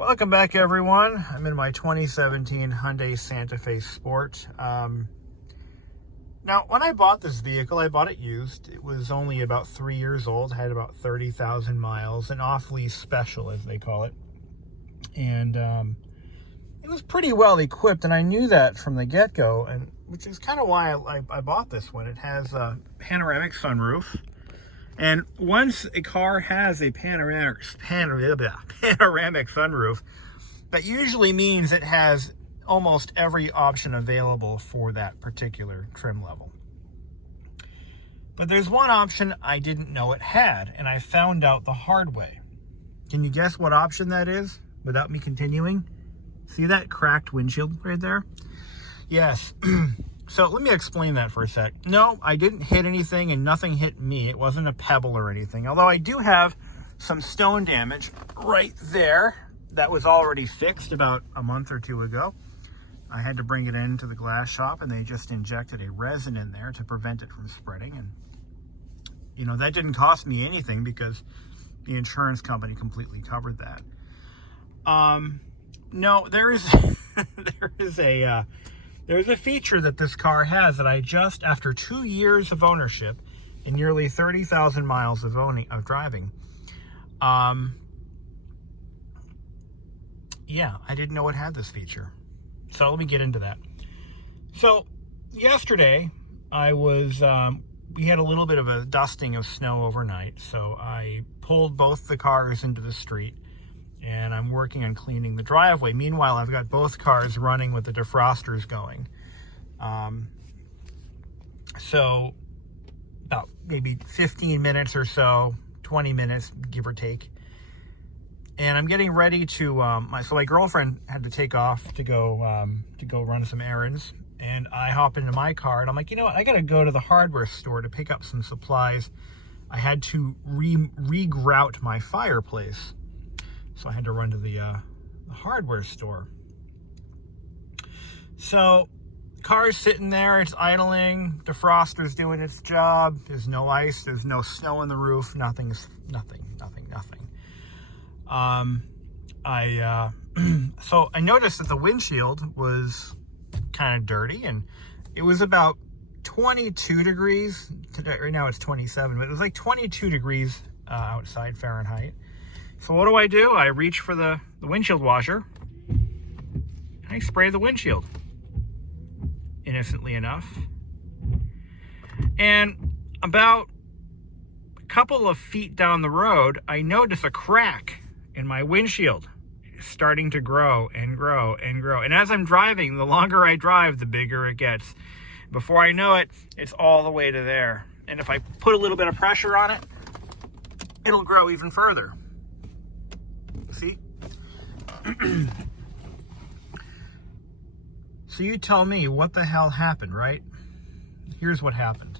Welcome back, everyone. I'm in my 2017 Hyundai Santa Fe Sport. Now, when I bought this vehicle, I bought it used. It was only about 3 years old, had about 30,000 miles, an off-lease special, as they call it. And it was pretty well equipped, and I knew that from the get-go, and which is kind of why I bought this one. It has a panoramic sunroof. And once a car has a panoramic sunroof, that usually means it has almost every option available for that particular trim level. But there's one option I didn't know it had, and I found out the hard way. Can you guess what option that is without me continuing? See that cracked windshield right there? Yes. So let me explain that for a sec. No, I didn't hit anything and nothing hit me. It wasn't a pebble or anything. Although I do have some stone damage right there that was already fixed about a month or two ago. I had to bring it into the glass shop and they just injected a resin in there to prevent it from spreading. And, you know, that didn't cost me anything because the insurance company completely covered that. No, there is, there's a feature that this car has that I just, after 2 years of ownership and nearly 30,000 miles of driving, yeah, I didn't know it had this feature. So let me get into that. So yesterday I was, we had a little bit of a dusting of snow overnight. So I pulled both the cars into the street and I'm working on cleaning the driveway. Meanwhile, I've got both cars running with the defrosters going. So about maybe 15 minutes or so, 20 minutes, give or take. And I'm getting ready to, so my girlfriend had to take off to go run some errands. And I hop into my car and I'm like, you know what? I got to go to the hardware store to pick up some supplies. I had to regrout my fireplace. So I had to run to the hardware store. So car's sitting there, it's idling, defroster's doing its job. There's no ice, there's no snow on the roof, nothing. So I noticed that the windshield was kind of dirty, and it was about 22 degrees. Today, right now it's 27, but it was like 22 degrees outside Fahrenheit. So what do? I reach for the windshield washer and I spray the windshield, innocently enough. And about a couple of feet down the road, I notice a crack in my windshield. It's starting to grow and grow and grow. And as I'm driving, the longer I drive, the bigger it gets. Before I know it, it's all the way to there. And if I put a little bit of pressure on it, it'll grow even further. See? So you tell me what the hell happened, right? Here's what happened.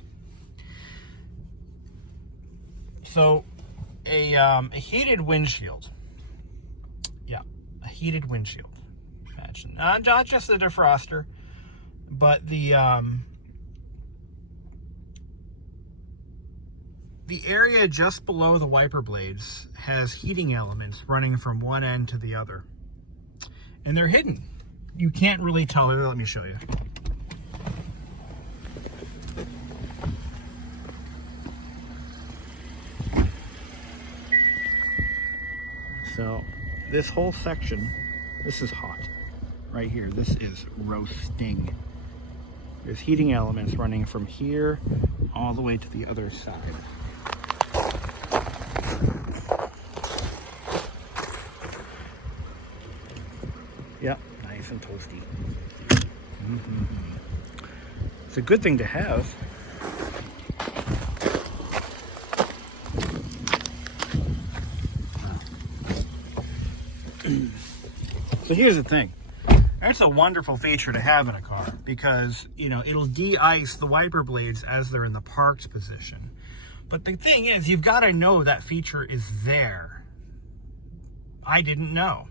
So a heated windshield. Yeah, a heated windshield. Imagine. Not just the defroster, but the area just below the wiper blades has heating elements running from one end to the other. And they're hidden. You can't really tell. Let me show you. So this whole section, this is hot. Right here, this is roasting. There's heating elements running from here all the way to the other side. Yep, nice and toasty. It's a good thing to have. So here's the thing. That's a wonderful feature to have in a car because, you know, it'll de-ice the wiper blades as they're in the parked position. But the thing is, you've got to know that feature is there. I didn't know.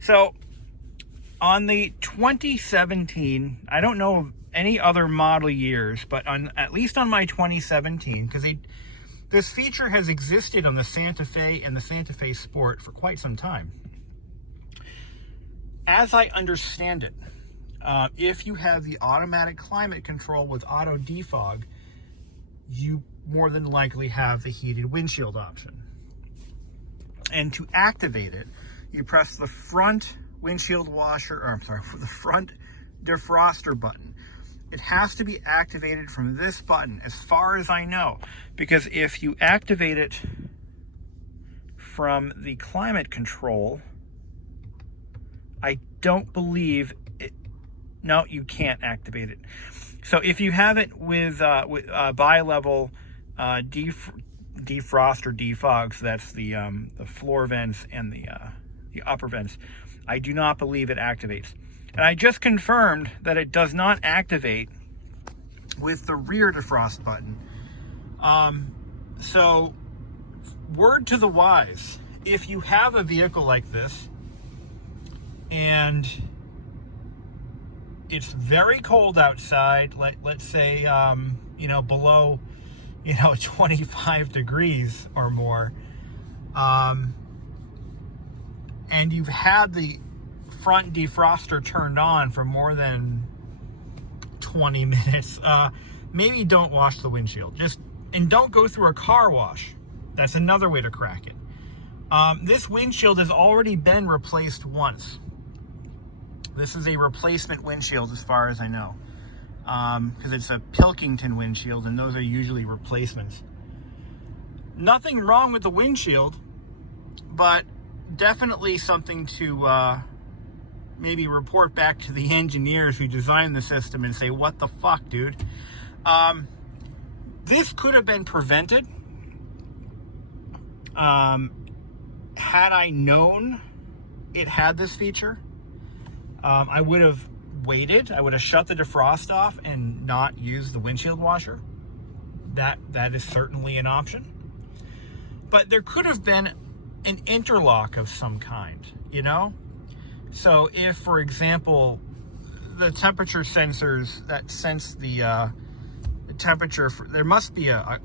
So on the 2017, I don't know of any other model years, but at least on my 2017, because this feature has existed on the Santa Fe and the Santa Fe Sport for quite some time. as I understand it, if you have the automatic climate control with auto defog, you more than likely have the heated windshield option. And to activate it, you press the front windshield washer, or I'm sorry, the front defroster button. It has to be activated from this button, as far as I know, because if you activate it from the climate control, I don't believe it. No, you can't activate it. So if you have it with bi-level defrost or defog, so that's the floor vents and the upper vents, I do not believe it activates. And I just confirmed that it does not activate with the rear defrost button. So word to the wise, if you have a vehicle like this and it's very cold outside, let's say, below, 25 degrees or more, and you've had the front defroster turned on for more than 20 minutes, maybe don't wash the windshield. And don't go through a car wash. That's another way to crack it. This windshield has already been replaced once. This is a replacement windshield as far as I know, because it's a Pilkington windshield, and those are usually replacements. Nothing wrong with the windshield, but definitely something to maybe report back to the engineers who designed the system and say, what the fuck, dude? This could have been prevented had I known it had this feature. I would have waited. I would have shut the defrost off and not used the windshield washer. That is certainly an option. But there could have been an interlock of some kind, So if, for example, the temperature sensors that sense the temperature, there must be a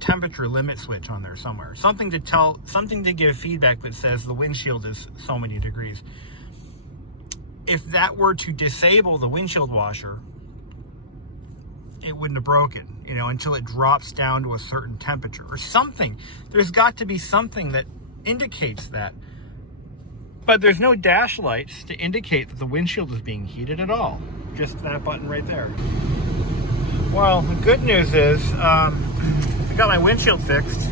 temperature limit switch on there somewhere. Something to give feedback that says the windshield is so many degrees. If that were to disable the windshield washer, it wouldn't have broken, until it drops down to a certain temperature or something. There's got to be something that indicates that. But there's no dash lights to indicate that the windshield is being heated at all. Just that button right there. Well, the good news is I got my windshield fixed.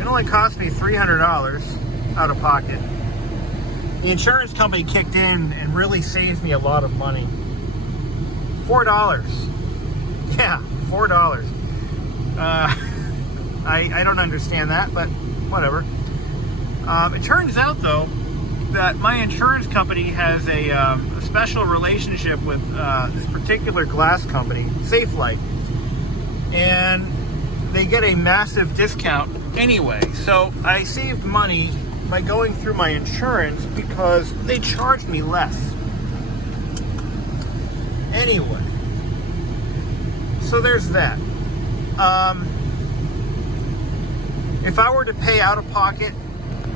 It only cost me $300 out of pocket. The insurance company kicked in and really saved me a lot of money. $4. Yeah, $4. I don't understand that, but whatever. It turns out, though, that my insurance company has a special relationship with this particular glass company, Safelite, and they get a massive discount anyway. So I saved money by going through my insurance because they charged me less. Anyway, so there's that. If I were to pay out of pocket,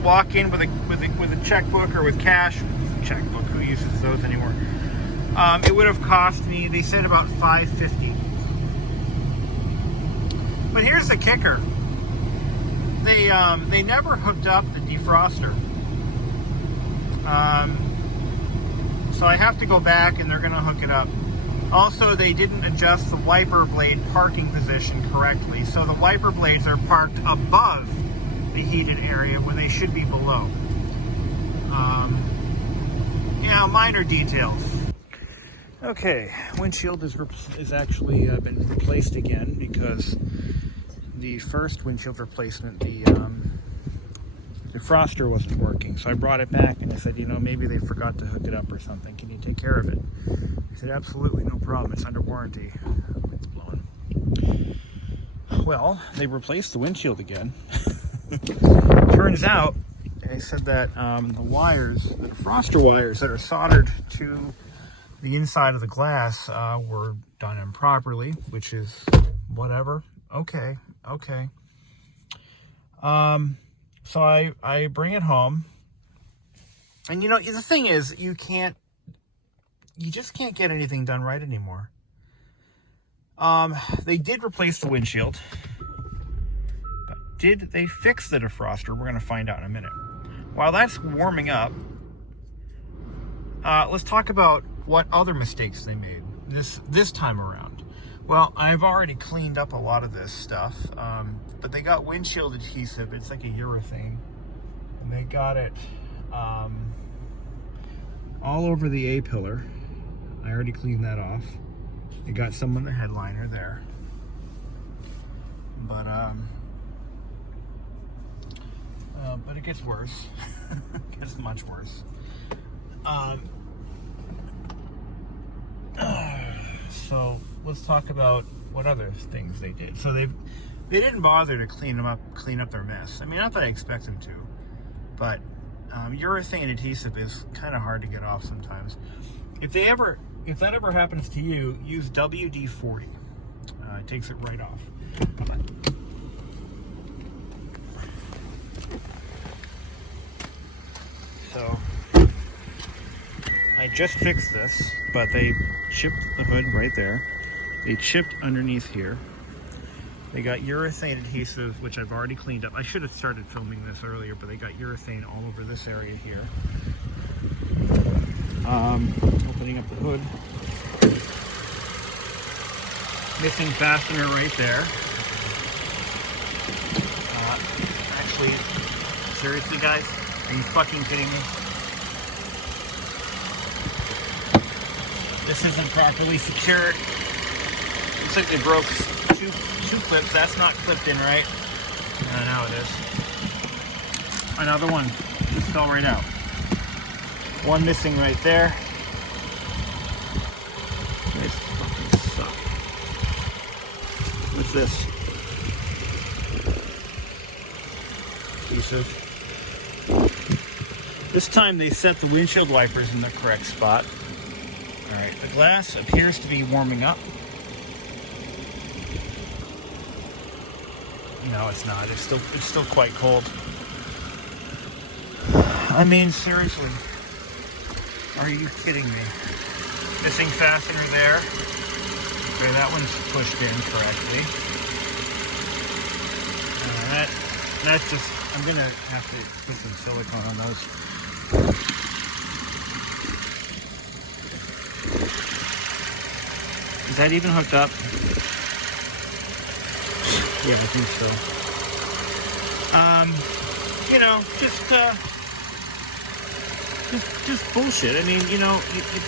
walk in with a checkbook or with cash, checkbook, who uses those anymore? It would have cost me, they said, about $5.50. But here's the kicker: they never hooked up the defroster, so I have to go back and they're going to hook it up. Also, they didn't adjust the wiper blade parking position correctly, so the wiper blades are parked above the heated area when they should be below. Minor details. Okay, windshield is actually been replaced again because the first windshield replacement, the defroster wasn't working. So I brought it back and I said, maybe they forgot to hook it up or something. Can you take care of it? He said, absolutely, no problem. It's under warranty. It's blowing. Well, they replaced the windshield again. Turns out, they said that the wires, the defroster wires that are soldered to the inside of the glass were done improperly, which is whatever. Okay. So I bring it home. And, you know, the thing is, you just can't get anything done right anymore. They did replace the windshield. But did they fix the defroster? We're going to find out in a minute. While that's warming up, let's talk about what other mistakes they made this time around. Well, I've already cleaned up a lot of this stuff, but they got windshield adhesive. It's like a urethane, and they got it all over the A-pillar. I already cleaned that off. They got some on the headliner there, but it gets worse. It gets much worse. So let's talk about what other things they did. So they didn't bother to clean up their mess. I mean, not that I expect them to, but urethane adhesive is kind of hard to get off sometimes. If that ever happens to you, use WD-40. It takes it right off. So I just fixed this, but they chipped the hood right there. They chipped underneath here. They got urethane adhesive, which I've already cleaned up. I should have started filming this earlier, but they got urethane all over this area here. Opening up the hood. Missing fastener right there. Actually, seriously guys, are you fucking kidding me? This isn't properly secured. Looks like they broke two clips. That's not clipped in right. Now it is. Another one just fell right out. One missing right there. This fucking sucks. What's this? Adhesive. This time they set the windshield wipers in the correct spot. Alright, the glass appears to be warming up. No, it's not. It's still quite cold. I mean, seriously. Are you kidding me? Missing fastener there. Okay, that one's pushed in correctly. That's just, I'm gonna have to put some silicone on those. Is that even hooked up? Yeah, I think so. You know, just bullshit. I mean, you know,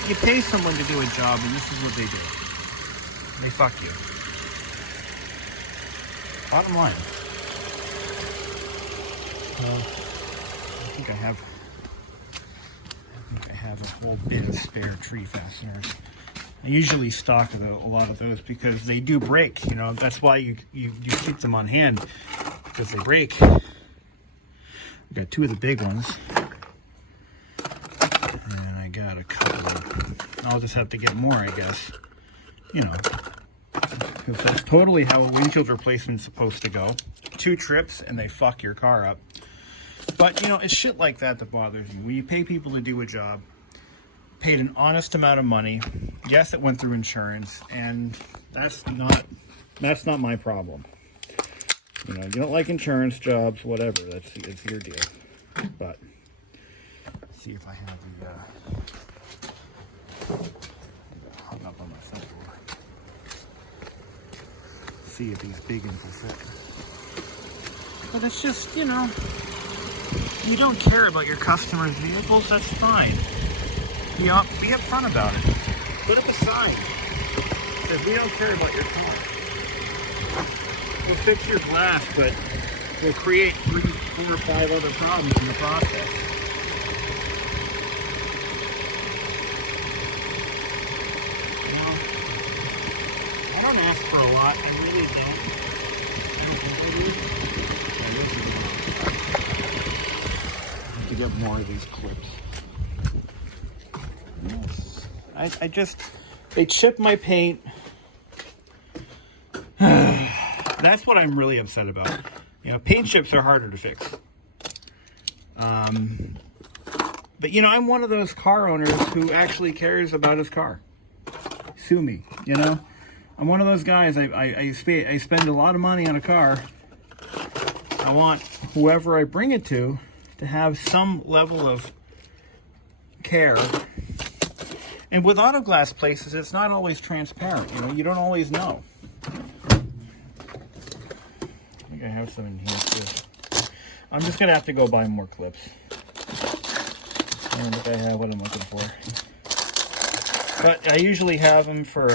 you pay someone to do a job, and this is what they do. They fuck you. Bottom line. I think I have a whole bit of spare tree fasteners. I usually stock a lot of those because they do break. You know, that's why you keep them on hand, because they break. I got two of the big ones, and I got a couple of. I'll just have to get more, I guess. You know, because that's totally how a windshield replacement's supposed to go. 2 trips and they fuck your car up. But you know, it's shit like that bothers me. When you pay people to do a job, paid an honest amount of money. Yes, it went through insurance, and that's not my problem. You know, you don't like insurance jobs, whatever. It's your deal. But let's see if I have the hung up on my front door. See if these big ones will fit. But it's just, you know, you don't care about your customers' vehicles. That's fine. Be upfront about it. Put up a sign that says, we don't care about your car. We'll fix your glass, but we'll create 3, 4, or 5 other problems in the process. You know, I don't ask for a lot. I really don't. I don't think I do. I have to get more of these clips. Yes. They chipped my paint. That's what I'm really upset about. You know, paint chips are harder to fix. But you know, I'm one of those car owners who actually cares about his car. Sue me, you know? I'm one of those guys, I spend a lot of money on a car. I want whoever I bring it to have some level of care. And with auto glass places, it's not always transparent, you know? You don't always know. I think I have some in here too. I'm just gonna have to go buy more clips. I don't think I have what I'm looking for. But I usually have them for,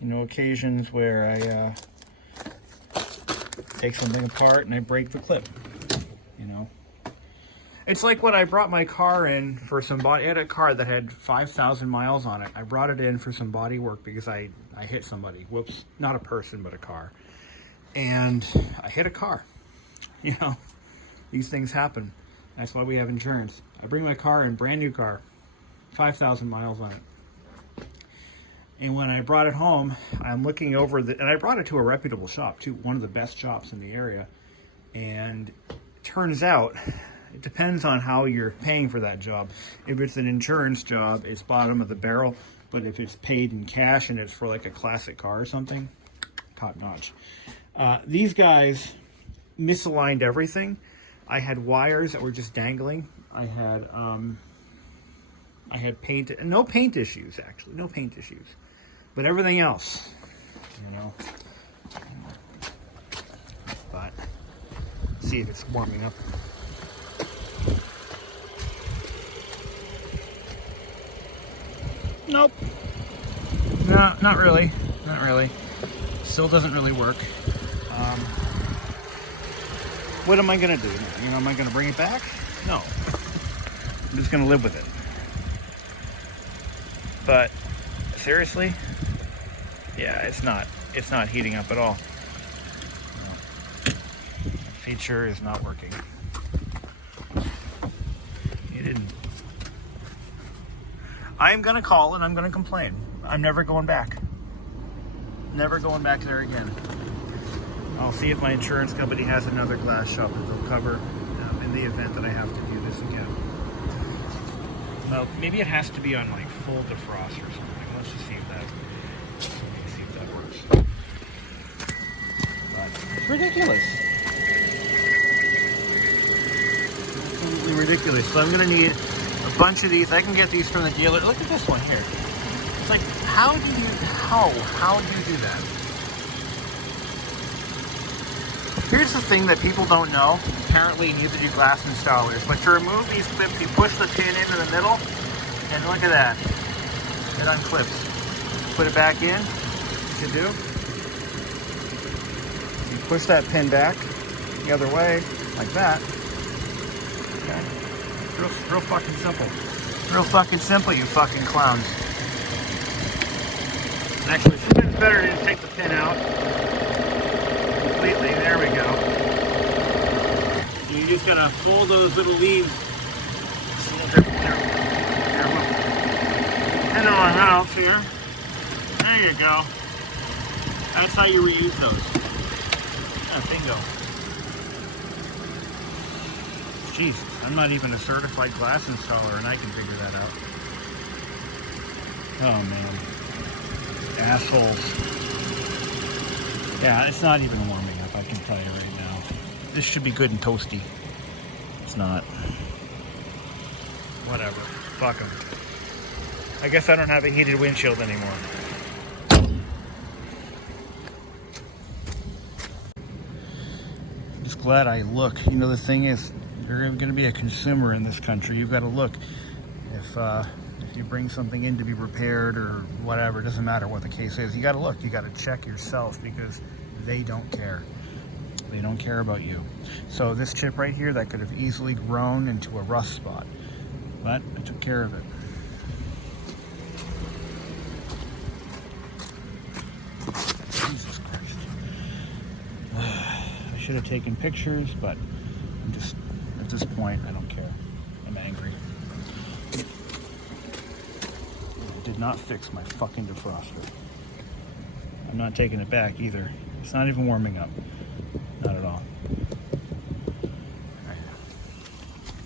you know, occasions where I take something apart and I break the clip, you know. It's like when I brought my car in for some body. I had a car that had 5,000 miles on it. I brought it in for some body work because I hit somebody. Whoops, not a person, but a car. And I hit a car. You know, these things happen. That's why we have insurance. I bring my car in, brand new car, 5,000 miles on it. And when I brought it home, I'm looking over and I brought it to a reputable shop too, one of the best shops in the area. And it turns out, it depends on how you're paying for that job. If it's an insurance job, it's bottom of the barrel. But if it's paid in cash and it's for like a classic car or something, top notch. These guys misaligned everything. I had wires that were just dangling. I had paint, no paint issues actually, no paint issues, but everything else, you know. But see if it's warming up. Nope. No, not really. Not really. Still doesn't really work. What am I gonna do? You know, am I gonna bring it back? No. I'm just gonna live with it. But seriously, yeah, it's not heating up at all. No. The feature is not working. It didn't. I'm gonna call and I'm gonna complain. I'm never going back. Never going back there again. I'll see if my insurance company has another glass shop that they'll cover in the event that I have to do this again. Well, maybe it has to be on like full defrost or something. Let's just see if that works. But it's ridiculous. Absolutely ridiculous. So I'm gonna need a bunch of these. I can get these from the dealer. Look at this one here. It's like, how do you do that? Here's the thing that people don't know. Apparently, neither do glass installers. But to remove these clips, you push the pin into the middle, and look at that. It unclips. Put it back in. What you do? You push that pin back the other way, like that. Okay. Real fucking simple. Real fucking simple, you fucking clowns. Actually, sometimes it's better to just take the pin out completely. There we go. And you just gotta fold those little leaves. Into my mouth here. There you go. That's how you reuse those. Yeah, bingo. Jesus, I'm not even a certified glass installer and I can figure that out. Oh man. Assholes. Yeah, it's not even warming up, I can tell you right now. This should be good and toasty. It's not. Whatever. Fuck them. I guess I don't have a heated windshield anymore. I'm just glad I look. You know, the thing is, you're going to be a consumer in this country. You've got to look. If you bring something in to be repaired or whatever, it doesn't matter what the case is, you got to look. You got to check yourself because they don't care. They don't care about you. So this chip right here, that could have easily grown into a rust spot, but I took care of it. Jesus Christ. I should have taken pictures, but I'm just, at this point, I don't care. I'm angry. I did not fix my fucking defroster. I'm not taking it back either. It's not even warming up. Not at all. All right.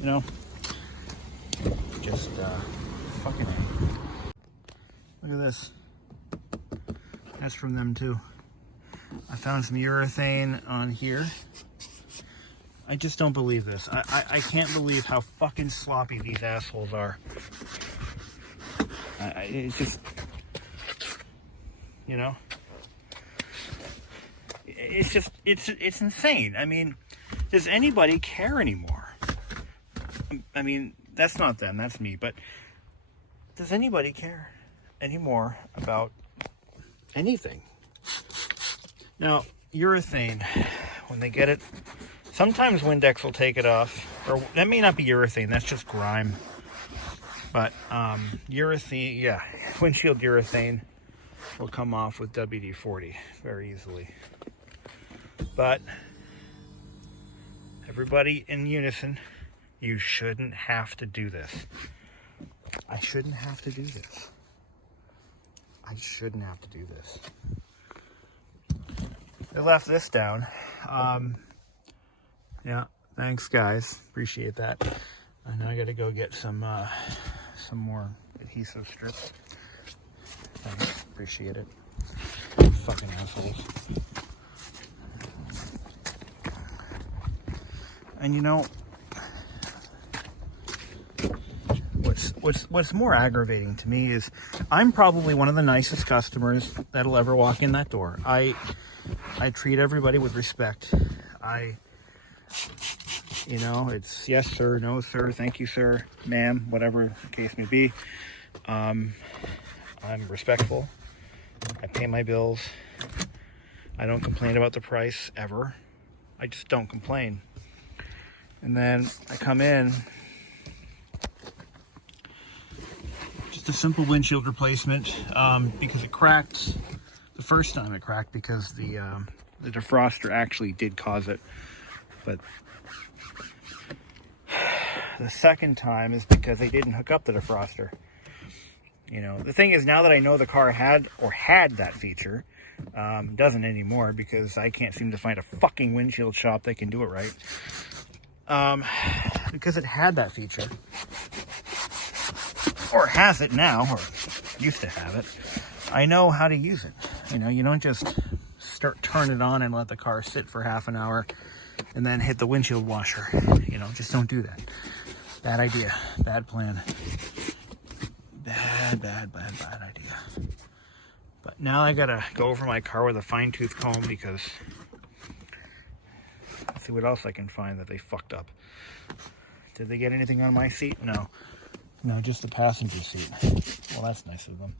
You know, just fucking A. Look at this. That's from them too. I found some urethane on here. I just don't believe this. I can't believe how fucking sloppy these assholes are. It's just, you know, it's just, it's insane. I mean, does anybody care anymore? I mean, that's not them, that's me, but does anybody care anymore about anything? Now, urethane, when they get it, sometimes Windex will take it off, or that may not be urethane, that's just grime. But urethane, yeah, windshield urethane will come off with WD-40 very easily. But everybody in unison, you shouldn't have to do this. I shouldn't have to do this. I shouldn't have to do this. I left this down. Yeah, thanks guys. Appreciate that. And now I gotta go get some more adhesive strips. Thanks, appreciate it. Fucking assholes. And you know, what's more aggravating to me is I'm probably one of the nicest customers that'll ever walk in that door. I treat everybody with respect. You know, it's yes sir, no sir, thank you sir, ma'am, whatever the case may be. I'm respectful. I pay my bills. I don't complain about the price ever. I just don't complain. And then I come in, just a simple windshield replacement, because it cracked the first time. It cracked because the defroster actually did cause it, but the second time is because they didn't hook up the defroster. You know, the thing is, now that I know the car had that feature, doesn't anymore because I can't seem to find a fucking windshield shop that can do it right. Because it had that feature, or has it now, or used to have it, I know how to use it. You know, you don't just turn it on and let the car sit for half an hour and then hit the windshield washer. You know, just don't do that. Bad idea. Bad plan. Bad idea. But now I gotta go over my car with a fine-tooth comb because let's see what else I can find that they fucked up. Did they get anything on my seat? No. No, just the passenger seat. Well, that's nice of them.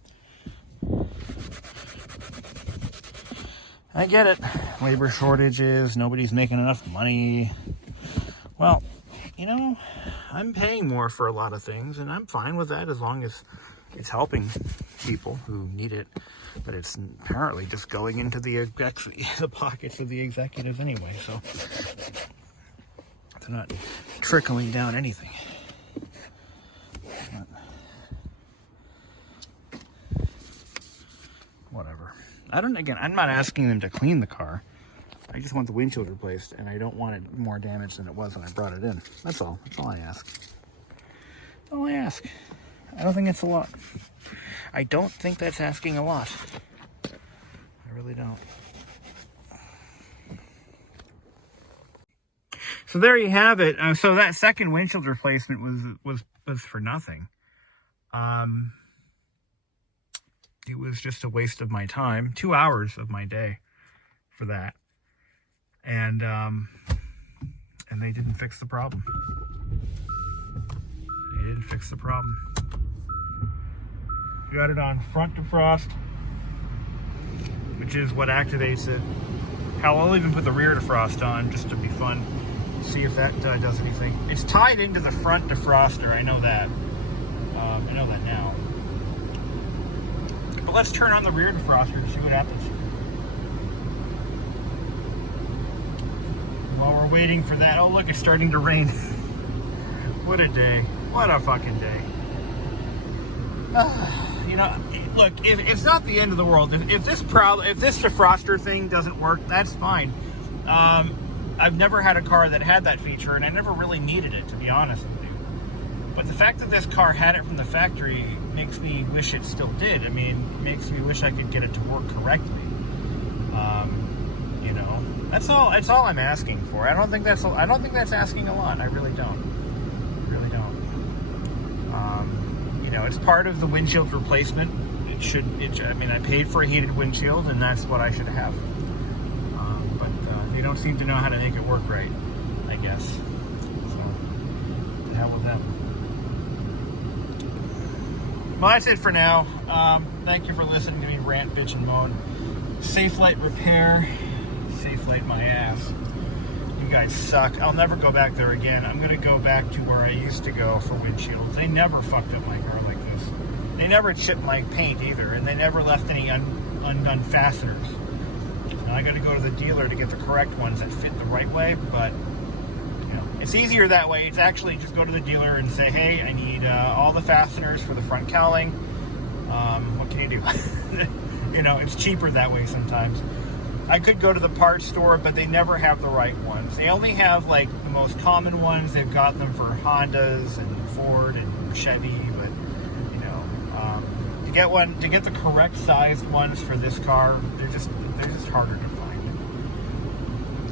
I get it. Labor shortages, nobody's making enough money. Well, you know, I'm paying more for a lot of things, and I'm fine with that as long as it's helping people who need it. But it's apparently just going into the pockets of the executives anyway, so they're not trickling down anything. But whatever. Again, I'm not asking them to clean the car. I just want the windshield replaced, and I don't want it more damaged than it was when I brought it in. That's all. That's all I ask. That's all I ask. I don't think it's a lot. I don't think that's asking a lot. I really don't. So there you have it. So that second windshield replacement was for nothing. It was just a waste of my time. 2 hours of my day for that. And they didn't fix the problem. They didn't fix the problem. Got it on front defrost, which is what activates it. Hell, I'll even put the rear defrost on just to be fun. See if that does anything. It's tied into the front defroster. I know that. I know that now. But let's turn on the rear defroster and see what happens. While we're waiting for that, oh look, it's starting to rain. What a day. What a fucking day. You know, look, it's not the end of the world. If this defroster thing doesn't work, that's fine. I've never had a car that had that feature, and I never really needed it, to be honest with you. But the fact that this car had it from the factory makes me wish it still did. I mean, it makes me wish I could get it to work correctly. You know, that's all I'm asking for. I don't think that's asking a lot. I really don't. You know, it's part of the windshield replacement. I mean, I paid for a heated windshield, and that's what I should have. But they don't seem to know how to make it work right, I guess. So, the hell with them. Well, that's it for now. Thank you for listening to me rant, bitch, and moan. Safelite repair. Safelite my ass. You guys suck. I'll never go back there again. I'm going to go back to where I used to go for windshields. They never fucked up my car like this. They never chipped my paint either, and they never left any undone fasteners. Now, I got to go to the dealer to get the correct ones that fit the right way, but you know, it's easier that way. It's actually just go to the dealer and say, hey, I need all the fasteners for the front cowling. What can you do? You know, it's cheaper that way sometimes. I could go to the parts store, but they never have the right ones. They only have like the most common ones. They've got them for Hondas and Ford and Chevy, but you know, to get the correct sized ones for this car, they're just harder to find.